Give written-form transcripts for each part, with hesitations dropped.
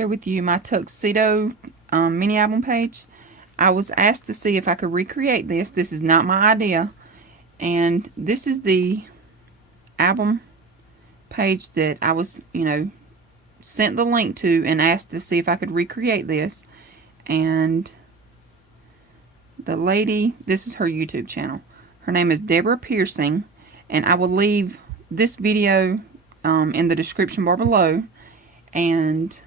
share with you my tuxedo mini album page. I was asked to see if I could recreate this. This is not my idea. And this is the album page that I was, sent the link to and asked to see if I could recreate this. And the lady, this is her YouTube channel. Her name is Deborah Piercing, and I will leave this video in the description bar below. And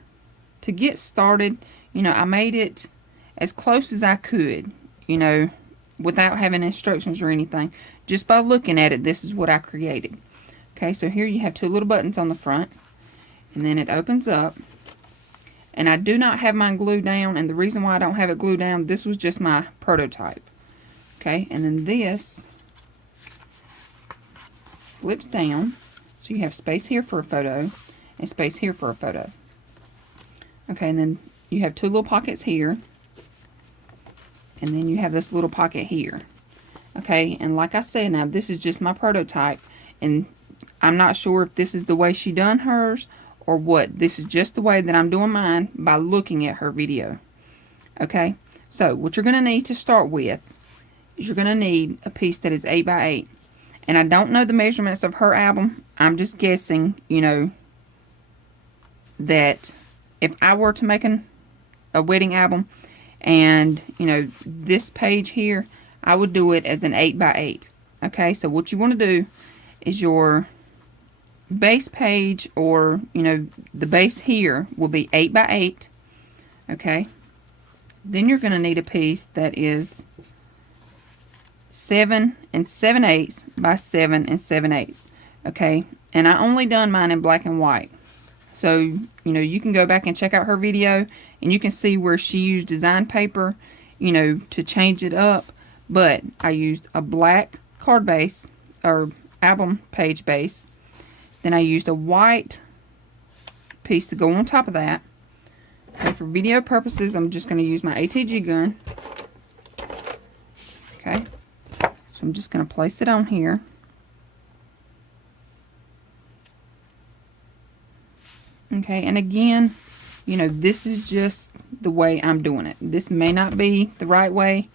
to get started, I made it as close as I could, without having instructions or anything. Just by looking at it, this is what I created. Okay, so here you have two little buttons on the front, and then it opens up. And I do not have mine glued down, and the reason why I don't have it glued down, this was just my prototype. Okay, and then this flips down, so you have space here for a photo and space here for a photo. Okay, and then you have two little pockets here, and then you have this little pocket here. Okay, and like I said, now this is just my prototype, and I'm not sure if this is the way she done hers or what. This is just the way that I'm doing mine by looking at her video. Okay, so what you're going to need to start with is you're going to need a piece that is 8 by 8. And I don't know the measurements of her album. I'm just guessing, that if I were to make a wedding album, and, this page here, I would do it as an 8 by 8. Okay, so what you want to do is your base page, or, the base here will be 8 by 8. Okay, then you're going to need a piece that is 7 7/8 by 7 7/8. Okay, and I only done mine in black and white. So, you can go back and check out her video, and you can see where she used design paper, to change it up. But I used a black card base, or album page base. Then I used a white piece to go on top of that. Okay, for video purposes, I'm just going to use my ATG gun. Okay, so I'm just going to place it on here. Okay, and again, this is just the way I'm doing it. This may not be the right way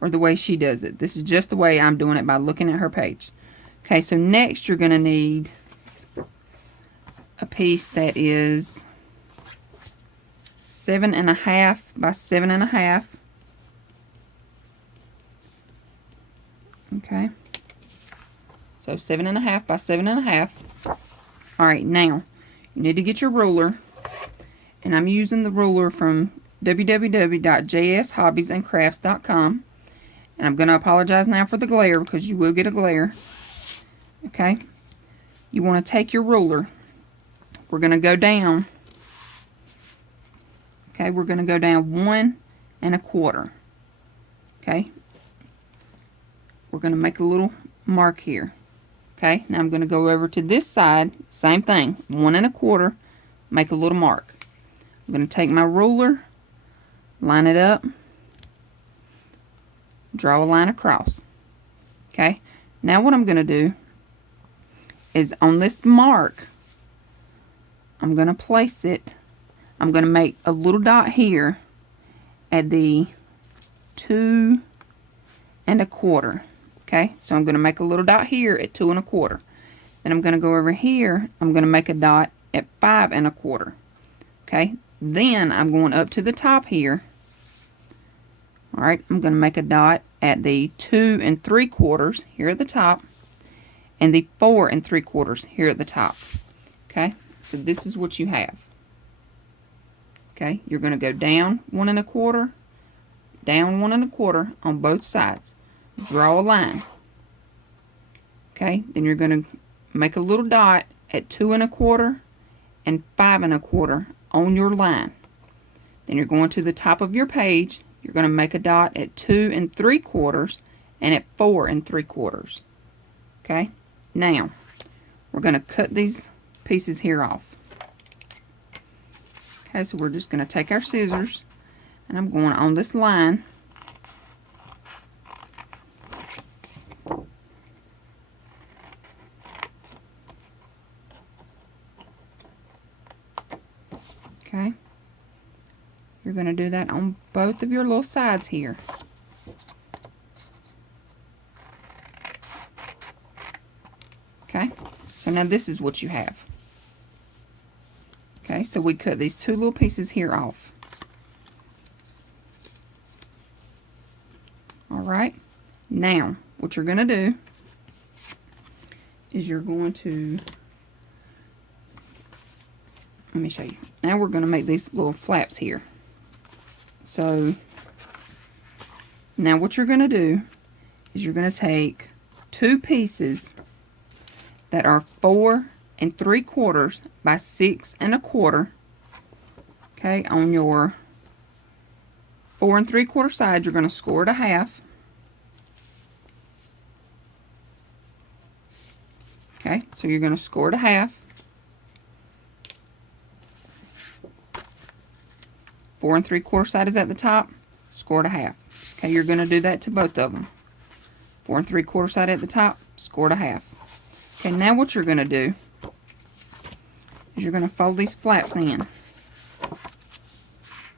or the way she does it. This is just the way I'm doing it by looking at her page. Okay, so next you're going to need a piece that is 7.5 by 7.5. Okay, so 7.5 by 7.5. All right, now you need to get your ruler, and I'm using the ruler from www.jshobbiesandcrafts.com, and I'm going to apologize now for the glare, because you will get a glare. Okay, you want to take your ruler. We're going to go down. Okay, we're going to go down 1 1/4. Okay, we're going to make a little mark here. Okay, now I'm going to go over to this side, same thing, 1 1/4, make a little mark. I'm going to take my ruler, line it up, draw a line across. Okay, now what I'm going to do is on this mark, I'm going to place it, I'm going to make a little dot here at the 2 1/4. Okay, so I'm going to make a little dot here at 2 1/4. Then I'm going to go over here, I'm going to make a dot at 5 1/4. Okay, then I'm going up to the top here. Alright, I'm going to make a dot at the 2 3/4 here at the top, and the 4 3/4 here at the top. Okay, so this is what you have. Okay, you're going to go down 1 1/4, down 1 1/4 on both sides. Draw a line. Okay, then you're going to make a little dot at 2 1/4 and 5 1/4 on your line. Then you're going to the top of your page. You're going to make a dot at 2 3/4 and at 4 3/4. Okay, now we're going to cut these pieces here off. Okay, so we're just going to take our scissors, and I'm going on this line. Okay, going to do that on both of your little sides here. Okay, so now this is what you have. Okay, so we cut these two little pieces here off. Alright, now what you're going to do is you're going to, let me show you. Now we're going to make these little flaps here. So now what you're going to do is you're going to take two pieces that are 4 3/4 by 6 1/4. Okay, on your 4 3/4 side, you're going to score it a half. Okay, so you're going to score it a half. 4 3/4 side is at the top, score it a half. Okay, you're going to do that to both of them. 4 3/4 side at the top, score it a half. Okay, now what you're going to do is you're going to fold these flaps in.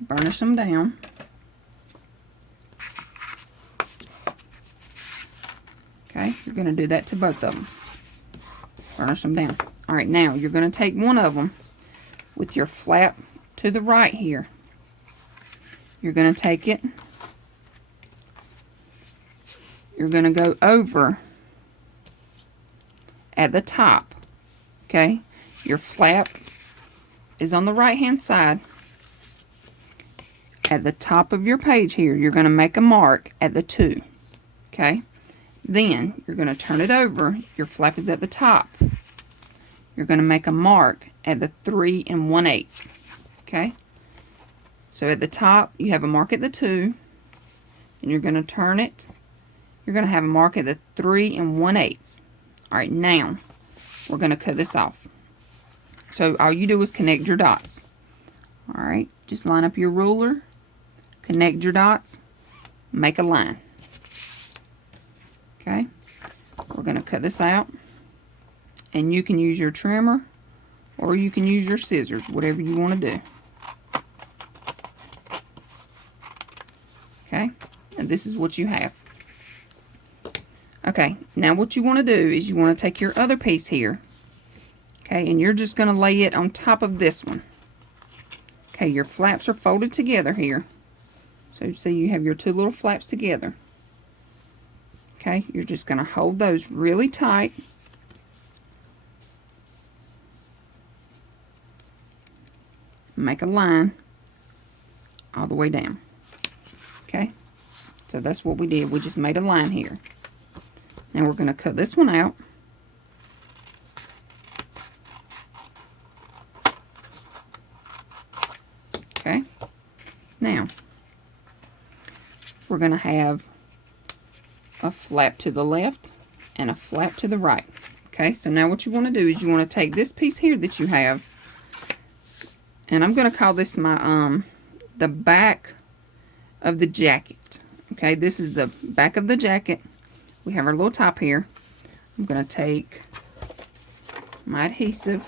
Burnish them down. Okay, you're going to do that to both of them. Burnish them down. Alright, now you're going to take one of them with your flap to the right here. You're going to take it. You're going to go over at the top. Okay, your flap is on the right hand side. At the top of your page here, you're going to make a mark at the 2. Okay, then you're going to turn it over. Your flap is at the top. You're going to make a mark at the 3 1/8. Okay, so at the top you have a mark at the 2. Then you're going to turn it. You're going to have a mark at the 3 1/8. Alright, now we're going to cut this off. So all you do is connect your dots. Alright, just line up your ruler, connect your dots, make a line. Okay, we're going to cut this out. And you can use your trimmer or you can use your scissors, whatever you want to do. Okay, and this is what you have. Okay, now what you want to do is you want to take your other piece here. Okay, and you're just going to lay it on top of this one. Okay, your flaps are folded together here. So see, you have your two little flaps together. Okay, you're just going to hold those really tight. Make a line all the way down. Okay, so that's what we did. We just made a line here. Now we're going to cut this one out. Okay, now we're going to have a flap to the left and a flap to the right. Okay, so now what you want to do is you want to take this piece here that you have, and I'm going to call this my the back of the jacket. Okay, this is the back of the jacket. We have our little top here. I'm going to take my adhesive.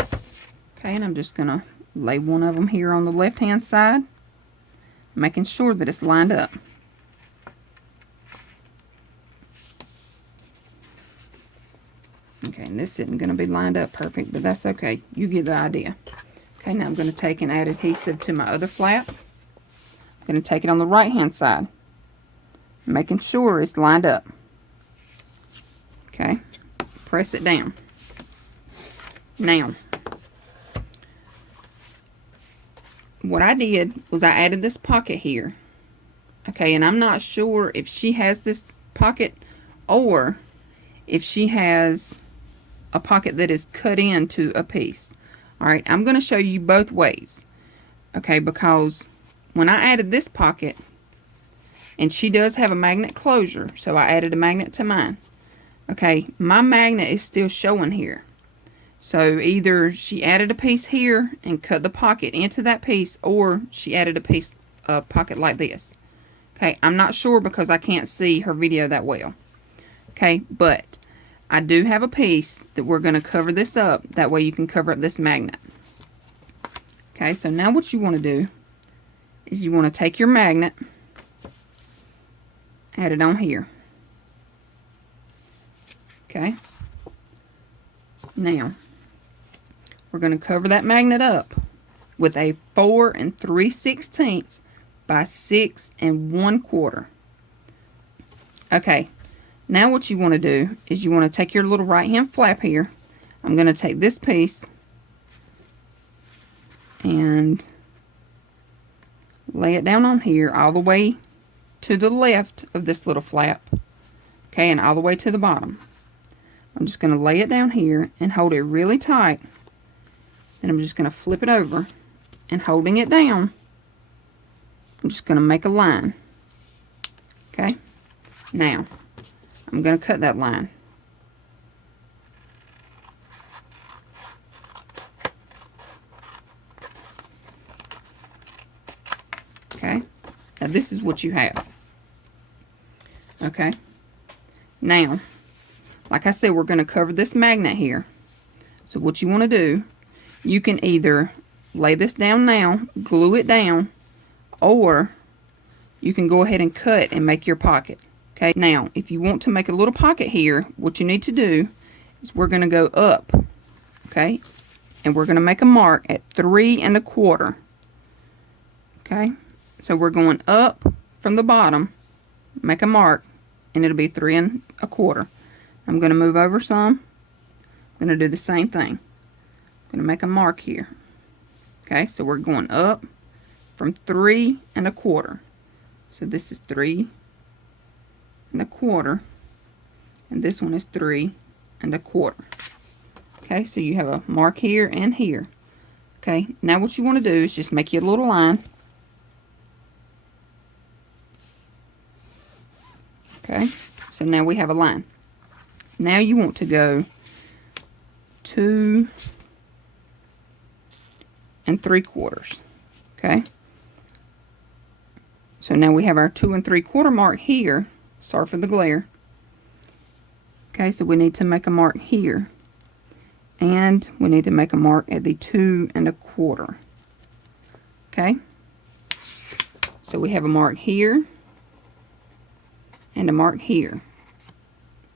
Okay, and I'm just going to lay one of them here on the left hand side, making sure that it's lined up. Okay, and this isn't going to be lined up perfect, but that's okay. You get the idea. Okay, now I'm going to take and add adhesive to my other flap. I'm going to take it on the right hand side, making sure it's lined up. Okay, press it down. Now, what I did was I added this pocket here. Okay, and I'm not sure if she has this pocket or if she has a pocket that is cut into a piece. Alright, I'm going to show you both ways. Okay, because when I added this pocket, and she does have a magnet closure, so I added a magnet to mine. Okay, my magnet is still showing here. So either she added a piece here and cut the pocket into that piece, or she added a pocket like this. Okay, I'm not sure because I can't see her video that well. Okay, but I do have a piece that we're going to cover this up. That way you can cover up this magnet. Okay, so now what you want to do is you want to take your magnet, add it on here. Okay. Now, we're going to cover that magnet up with a 4 3/16 by 6 1/4. Okay, now what you want to do is you want to take your little right hand flap here. I'm going to take this piece and lay it down on here all the way to the left of this little flap. Okay, and all the way to the bottom. I'm just going to lay it down here and hold it really tight. Then I'm just going to flip it over, and holding it down, I'm just going to make a line. Okay, now I'm going to cut that line. Okay, now this is what you have. Okay, now like I said, we're going to cover this magnet here. So what you want to do, you can either lay this down now, glue it down, or you can go ahead and cut and make your pocket. Okay, now if you want to make a little pocket here, what you need to do is we're going to go up. Okay, and we're going to make a mark at 3 1/4. Okay, so we're going up from the bottom, make a mark, and it'll be 3 1/4. I'm going to move over some. I'm going to do the same thing. I'm going to make a mark here. Okay, so we're going up from 3 1/4. So this is 3 1/4, and this one is 3 1/4. Okay, so you have a mark here and here. Okay, now what you want to do is just make your little line. Okay, so now we have a line. Now you want to go 2 3/4. Okay, so now we have our 2 3/4 mark here. Sorry for the glare. Okay, so we need to make a mark here, and we need to make a mark at the 2 1/4. Okay, so we have a mark here and a mark here.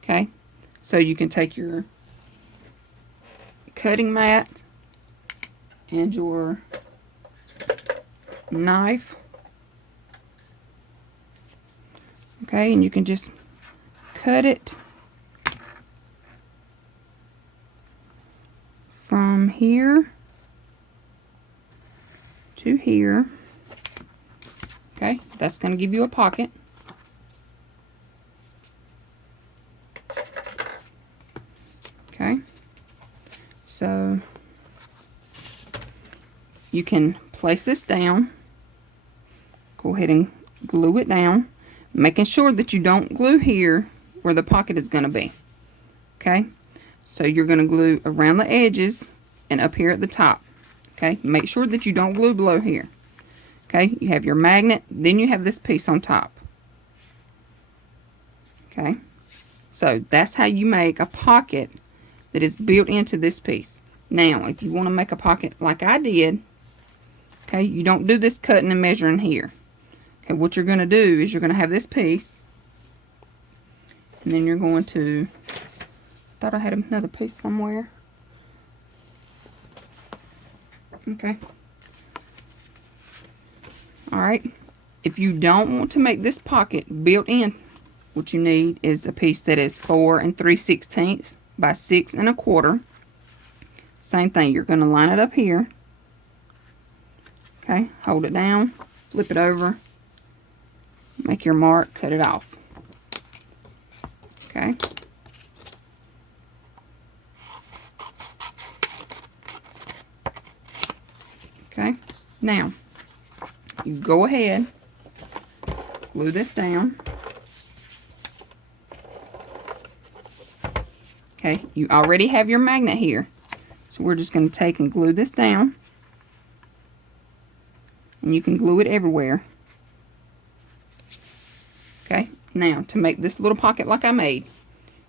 Okay, so you can take your cutting mat and your knife. Okay, and you can just cut it from here to here. Okay, that's going to give you a pocket. Okay, so you can place this down, go ahead and glue it down, making sure that you don't glue here where the pocket is going to be. Okay, so you're going to glue around the edges and up here at the top. Okay, make sure that you don't glue below here. Okay, you have your magnet, then you have this piece on top. Okay, so that's how you make a pocket that is built into this piece. Now, if you want to make a pocket like I did, okay, you don't do this cutting and measuring here. Okay, what you're going to do is you're going to have this piece, and then you're going to, thought I had another piece somewhere. Okay. Alright, if you don't want to make this pocket built in, what you need is a piece that is 4 3/16 by 6 1/4. Same thing, you're going to line it up here. Okay, hold it down, flip it over, make your mark, cut it off. Okay. Okay, now you go ahead, glue this down. Okay, you already have your magnet here, so we're just going to take and glue this down, and you can glue it everywhere. Okay, now to make this little pocket like I made,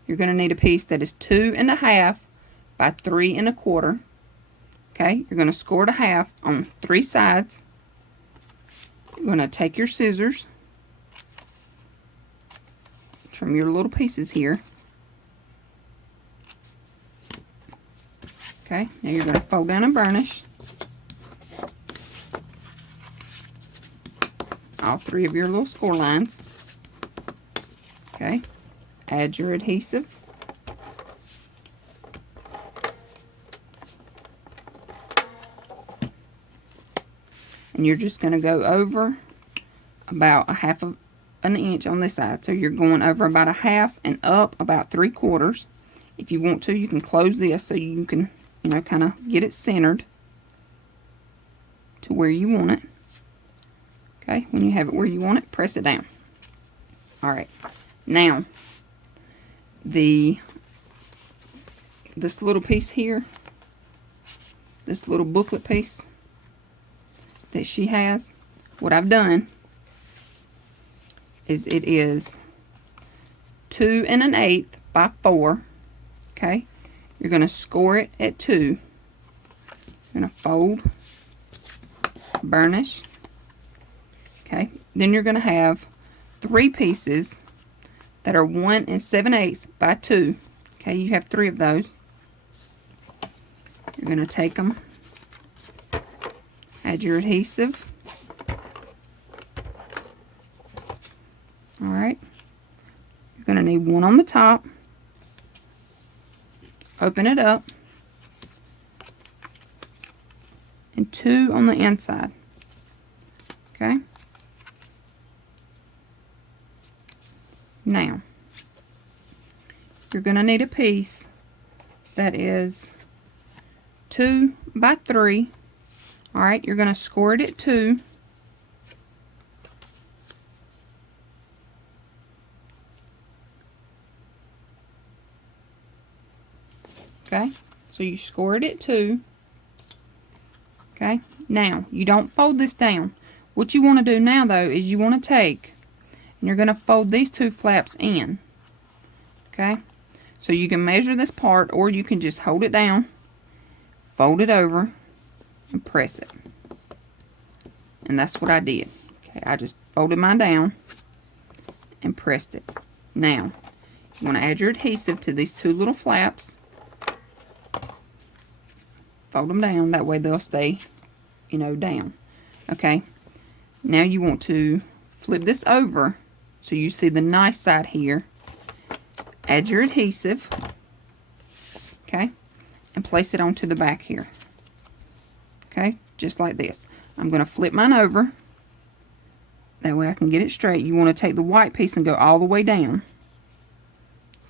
you're going to need a piece that is 2 1/2 by 3 1/4. Okay, you're going to score it a half on 3 sides. You're going to take your scissors, trim your little pieces here. Okay, now you're going to fold down and burnish all 3 of your little score lines. Okay, add your adhesive. And you're just going to go over about 1/2 of an inch on this side. So you're going over about 1/2 and up about 3/4. If you want to, you can close this so you can, you know, kind of get it centered to where you want it. Okay, when you have it where you want it, press it down. All right, now this little piece here, this little booklet piece that she has, what I've done is it is 2 1/8 by 4. Okay, you're going to score it at 2. You're going to fold, burnish. Okay, then you're going to have 3 pieces that are 1 7/8 by 2. Okay, you have 3 of those. You're going to take them, add your adhesive. Alright, you're going to need 1 on the top. Open it up. And 2 on the inside. Okay. Now, you're going to need a piece that is 2 by 3. Alright, you're going to score it at 2. Okay, so you score it at 2. Okay, now you don't fold this down. What you want to do now though is you want to take and you're going to fold these 2 flaps in. Okay, so you can measure this part or you can just hold it down, fold it over, and press it. And that's what I did. Okay, I just folded mine down and pressed it. Now, you want to add your adhesive to these 2 little flaps. Fold them down, that way they'll stay, you know, down. Okay, now you want to flip this over so you see the nice side here. Add your adhesive, okay, and place it onto the back here. Okay, just like this. I'm going to flip mine over, that way I can get it straight. You want to take the white piece and go all the way down.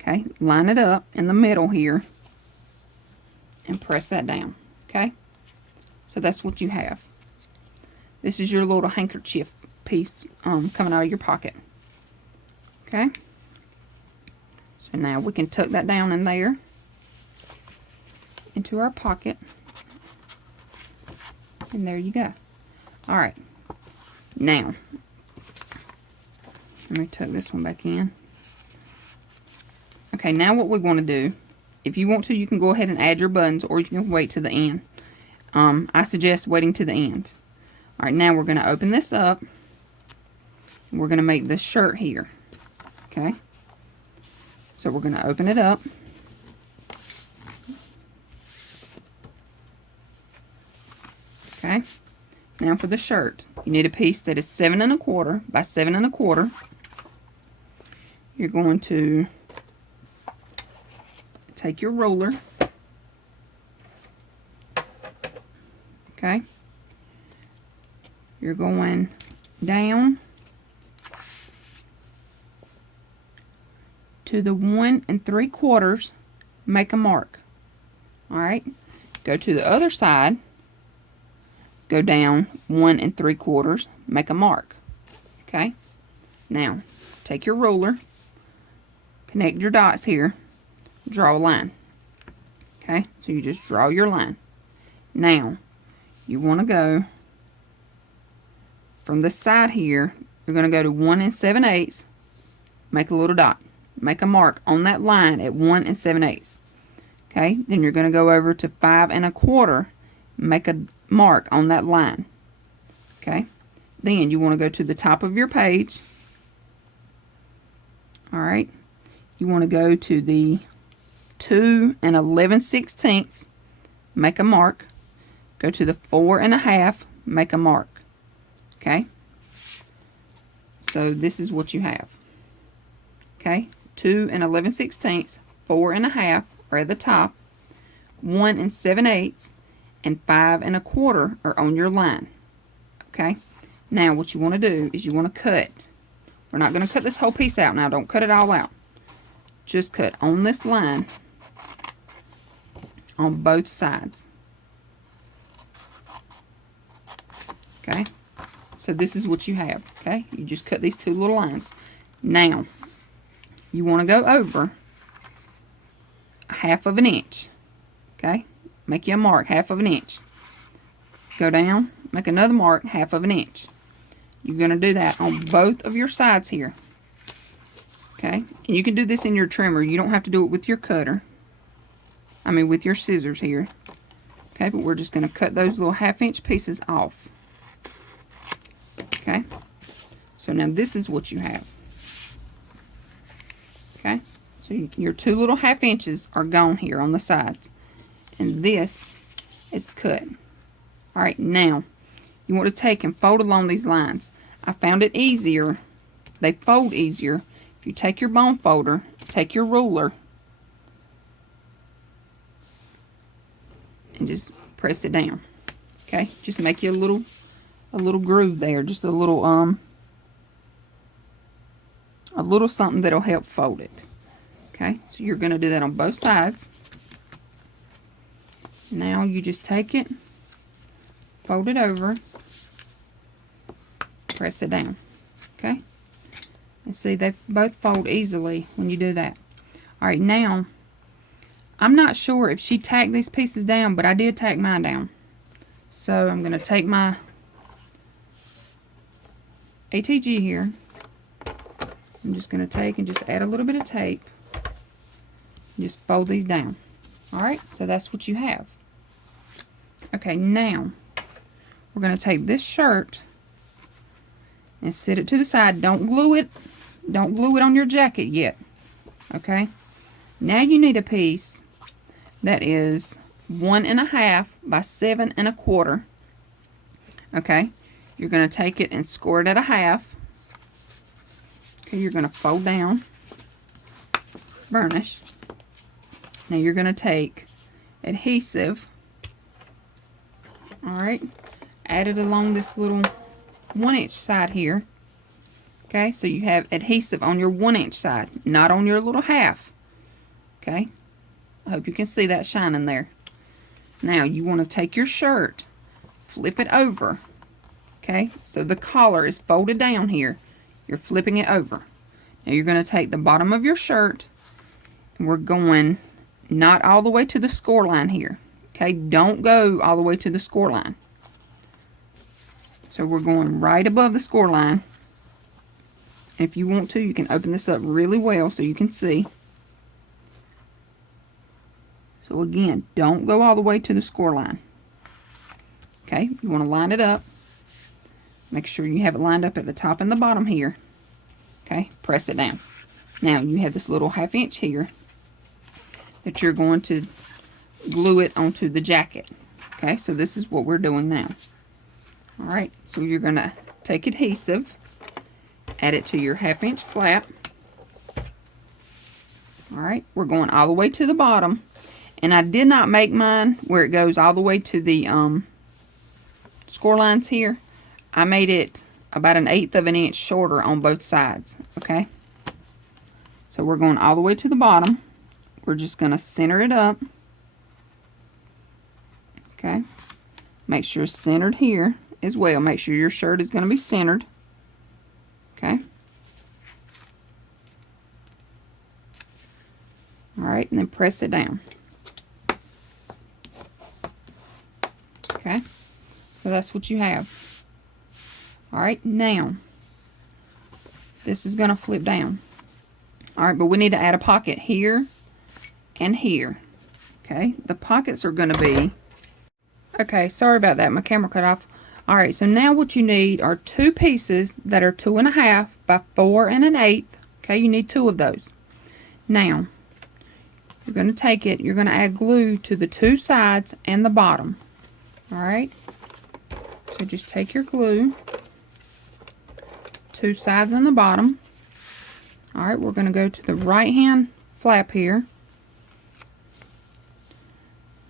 Okay, line it up in the middle here and press that down. Okay, so that's what you have. This is your little handkerchief piece coming out of your pocket. Okay, so now we can tuck that down in there into our pocket, and there you go. All right, now let me tuck this one back in. Okay, now what we want to do, if you want to, you can go ahead and add your buttons, or you can wait to the end. I suggest waiting to the end. Alright, now we're going to open this up. We're going to make this shirt here. Okay? So we're going to open it up. Okay? Now for the shirt. You need a piece that is 7 1/4 by 7 1/4. You're going to take your ruler, okay, you're going down to the 1 3/4, make a mark. Alright, go to the other side, go down 1 3/4, make a mark. Okay, now take your ruler, connect your dots here, draw a line. Okay, so you just draw your line. Now you want to go from this side here, you're going to go to 1 7/8, make a little dot, make a mark on that line at 1 7/8. Okay, then you're going to go over to 5 1/4, make a mark on that line. Okay, Then you want to go to the top of your page. All right. You want to go to the 2 11/16, make a mark. Go to the 4 1/2, make a mark. Okay. So this is what you have. Okay. 2 11/16, 4 1/2 are at the top. 1 7/8 and 5 1/4 are on your line. Okay. Now what you want to do is you want to cut. We're not going to cut this whole piece out now. Don't cut it all out. Just cut on this line on both sides. Okay. So this is what you have. Okay. You just cut these 2 little lines. Now you want to go over 1/2 of an inch. Okay. Make you a mark 1/2 of an inch. Go down, make another mark 1/2 of an inch. You're going to do that on both of your sides here. Okay. And you can do this in your trimmer. You don't have to do it with your cutter. I mean with your scissors here. Okay. But we're just going to cut those little 1/2 inch pieces off. Okay. So now this is what you have. Okay. So your 2 little 1/2 inches are gone here on the sides. And this is cut. Alright, now you want to take and fold along these lines. I found it easier. They fold easier. If you take your bone folder, take your ruler, and just press it down. Okay, just make you a little groove there, just a little something that'll help fold it. Okay, so you're going to do that on both sides. Now you just take it, fold it over, press it down. Okay, and see they both fold easily when you do that. Alright, now I'm not sure if she tacked these pieces down, but I did tack mine down. So I'm going to take my ATG here. I'm just going to take and just add a little bit of tape. And just fold these down. Alright, so that's what you have. Okay, now we're going to take this shirt and set it to the side. Don't glue it. Don't glue it on your jacket yet. Okay. Now you need a piece that is 1 1/2 by 7 1/4. Okay. You're going to take it and score it at 1/2. Okay. You're going to fold down, burnish. Now you're going to take adhesive. Alright, add it along this little 1 inch side here. Okay, so you have adhesive on your 1 inch side, not on your little 1/2. Okay, I hope you can see that shining there. Now you want to take your shirt, flip it over. Okay, so the collar is folded down here. You're flipping it over. Now you're going to take the bottom of your shirt, and we're going not all the way to the score line here. Okay, don't go all the way to the score line. So we're going right above the score line. If you want to, you can open this up really well so you can see. So again, don't go all the way to the score line. Okay, you want to line it up. Make sure you have it lined up at the top and the bottom here. Okay, press it down. Now you have this little 1/2 inch here that you're going to glue it onto the jacket. Okay, so this is what we're doing now. Alright, so you're going to take adhesive, add it to your 1/2 inch flap. Alright, we're going all the way to the bottom. And I did not make mine where it goes all the way to the score lines here. I made it about 1/8 of an inch shorter on both sides. Okay, so we're going all the way to the bottom. We're just going to center it up. Okay, make sure it's centered here as well. Make sure your shirt is going to be centered. Okay. Alright, and then press it down. Okay, so that's what you have. Alright, now this is going to flip down. Alright, but we need to add a pocket here and here. Okay, the pockets are going to be... Okay, sorry about that. My camera cut off. Alright, so now what you need are 2 pieces that are 2.5 by 4 1/8. Okay, you need 2 of those. Now, you're going to take it, you're going to add glue to the 2 sides and the bottom. Alright, so just take your glue, 2 sides and the bottom. Alright, we're going to go to the right hand flap here.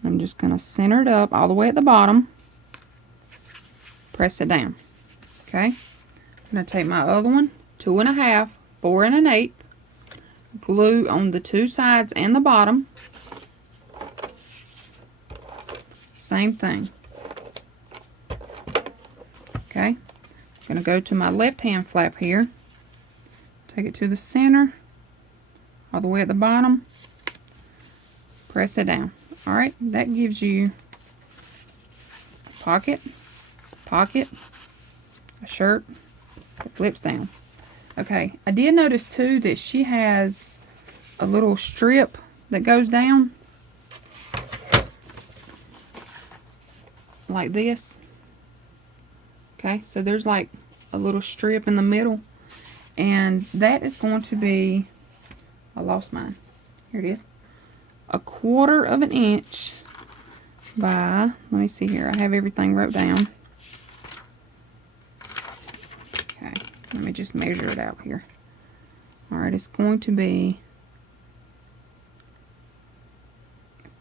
I'm just going to center it up all the way at the bottom. Press it down. Okay, I'm going to take my other one, 2.5, 4 1/8. Glue on the 2 sides and the bottom. Same thing. Okay, I'm going to go to my left hand flap here. Take it to the center, all the way at the bottom. Press it down. Alright, that gives you a pocket, a shirt that flips down. Okay, I did notice too that she has a little strip that goes down like this. Okay, so there's like a little strip in the middle, and that is going to be, I lost mine, here it is, 1/4 inch by, let me see here, I have everything wrote down. Okay, let me just measure it out here. Alright, it's going to be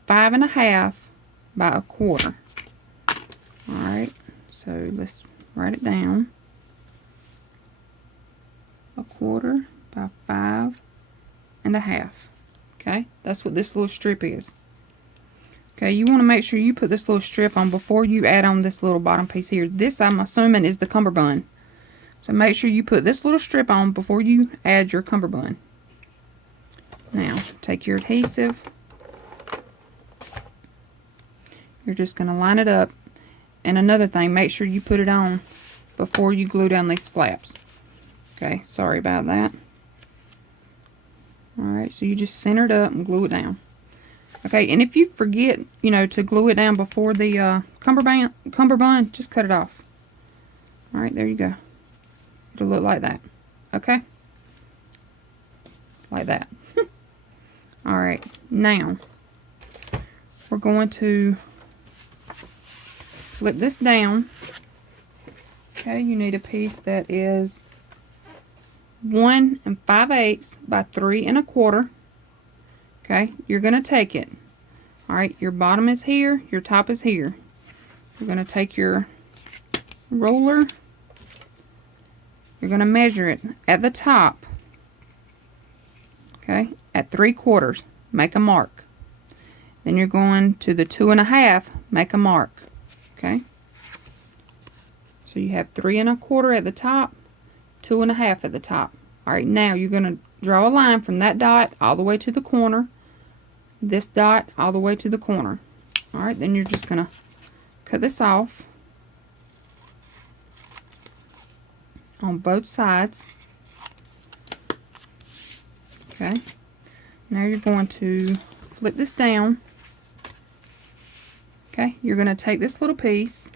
5.5 by 1/4. Alright, so let's write it down. 1/4 by 5.5. Okay, that's what this little strip is. Okay, you want to make sure you put this little strip on before you add on this little bottom piece here. This, I'm assuming, is the cummerbund. So make sure you put this little strip on before you add your cummerbund. Now, take your adhesive. You're just going to line it up. And another thing, make sure you put it on before you glue down these flaps. Okay, sorry about that. Alright, so you just center it up and glue it down. Okay, and if you forget, you know, to glue it down before the cummerbund, just cut it off. Alright, there you go. It'll look like that. Okay? Like that. Alright, now we're going to flip this down. Okay, you need a piece that is 1 5/8 by 3 1/4. Okay, you're going to take it. Alright, your bottom is here, your top is here. You're going to take your roller. You're going to measure it at the top. Okay, at 3/4. Make a mark. Then you're going to the 2.5. Make a mark. Okay, so you have 3 1/4 at the top, 2.5 at the top. Alright, now you're going to draw a line from that dot all the way to the corner, this dot all the way to the corner. Alright, then you're just going to cut this off on both sides. Okay, now you're going to flip this down. Okay, you're going to take this little piece,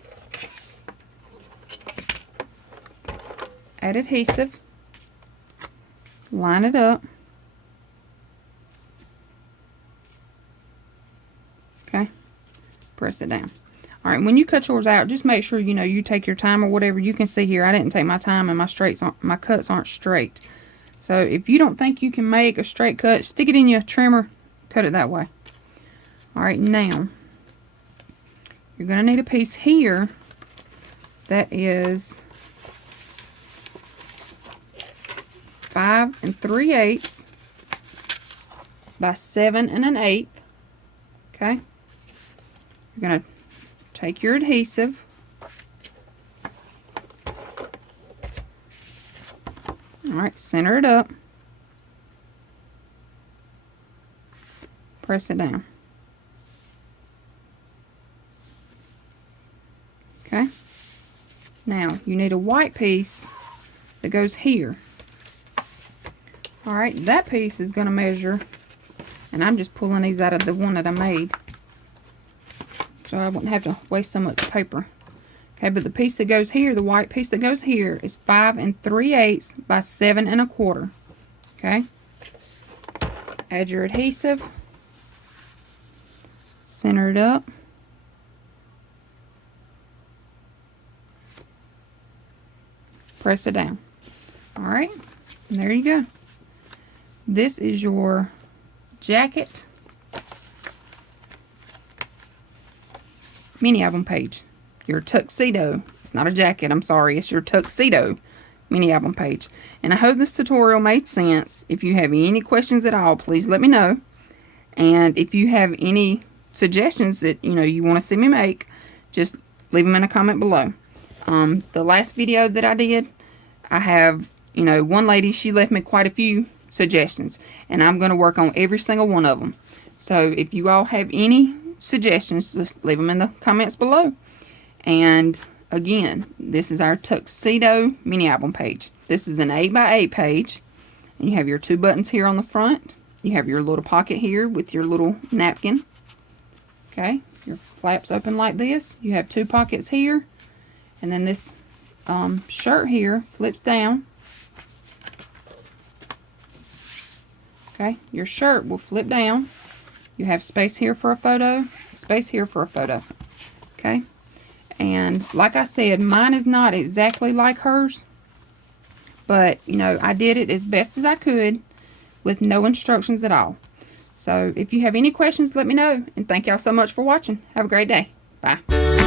add adhesive, line it up. Okay, press it down. Alright, when you cut yours out, just make sure, you know, you take your time or whatever. You can see here, I didn't take my time and my cuts aren't straight. So if you don't think you can make a straight cut, stick it in your trimmer, cut it that way. Alright, now you're going to need a piece here that is 5 3/8 by 7 1/8. Okay, you're going to take your adhesive, alright, center it up, press it down. Okay, now you need a white piece that goes here. Alright, that piece is going to measure, and I'm just pulling these out of the one that I made, so I wouldn't have to waste so much paper. Okay, but the piece that goes here, the white piece that goes here, is 5 3/8 by 7 1/4. Okay. Add your adhesive. Center it up. Press it down. Alright, and there you go. This is your jacket mini album page. Your tuxedo. It's not a jacket, I'm sorry. It's your tuxedo mini album page. And I hope this tutorial made sense. If you have any questions at all, please let me know. And if you have any suggestions that you want to see me make, just leave them in a comment below. The last video that I did, I have one lady, she left me quite a few suggestions, and I'm going to work on every single one of them. So if you all have any suggestions, just leave them in the comments below. And again, this is our tuxedo mini album page. This is an 8x8 page, and you have your 2 buttons here on the front. You have your little pocket here with your little napkin. Okay, your flaps open like this. You have 2 pockets here, and then this shirt here flips down. Okay, your shirt will flip down. You have space here for a photo, space here for a photo. Okay, and like I said, mine is not exactly like hers, but I did it as best as I could with no instructions at all. So if you have any questions, let me know, and thank y'all so much for watching. Have a great day. Bye.